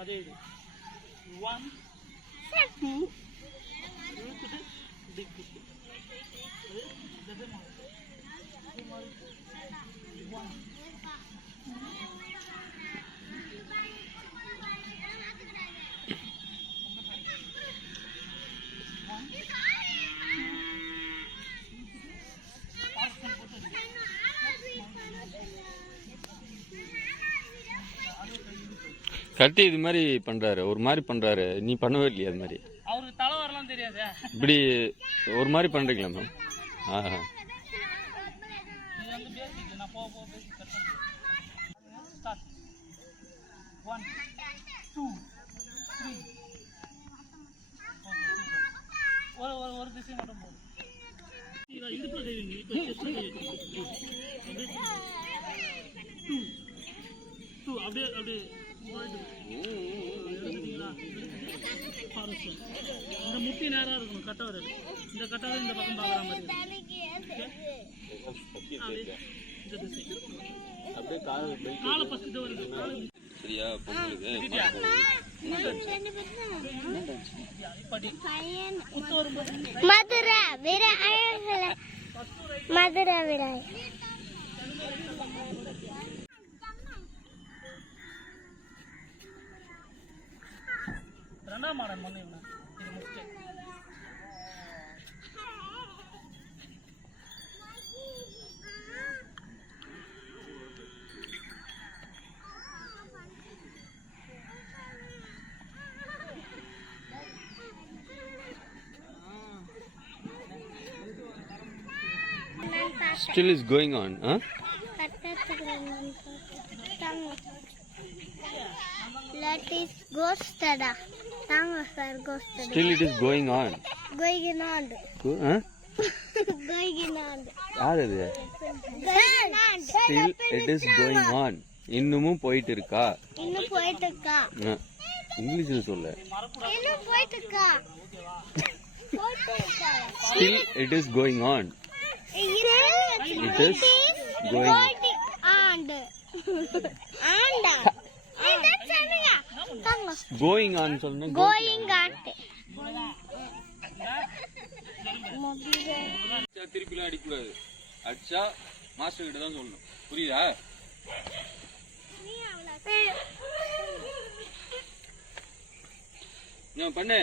அதே இது 1 2 இழுத்துட்டு டிக் குத்து அது இதே மாதிரி 1 கத்தி இது மாதிரி பண்றாரு, ஒரு மாதிரி பண்றாரு. நீ பண்ணவே இல்லையா அது மாதிரி? அவருக்கு தலை வரலாம் தெரியாது. இப்படி ஒரு மாதிரி பண்றீங்களா மேம்? ஆஹா. இது வந்து பேசிக். நான் போக போக பேசிக் கட் பண்ணுறேன். ஸ்டார்ட் 1 2 3. Okay super. ஒரு திசை மட்டும் போதும். இடுப்புல கைவிங்க. இப்போ செஸ்ட்ல கைவிங்க. 2 2 அப்படியே அப்படியே இந்த முட்டி நேரா இருக்கணும். கட்ட வராது. இந்த கட்டாத இந்த பக்கம் பார்க்குற மாதிரி இந்த திசை அப்படியே காலை ஃபர்ஸ்ட் வருது. சரியா பொங்கலுக்கு மதுரை வீர மதுரை வீர ரெண்டாம் மாடல் மண்ணு இது முடிச்சு still is going on, huh? Let it go stada. Still it is going on. Going on. Huh? Going on. யார் அது? Still it is going on. இன்னமும் போயிட்டு இருக்கா? இன்னும் போயிட்டு இருக்கா? இங்கிலீஷ்ல சொல்ல. இன்னும் போயிட்டு இருக்கா? Still it is going on. It is going on. going on சொல்லணும். Going on. திருப்பிலாம் அடிக்கூடாது. அடிச்சா மாஸ்டர் கிட்ட தான் சொல்லணும். புரியுதா? நான் பண்ணு.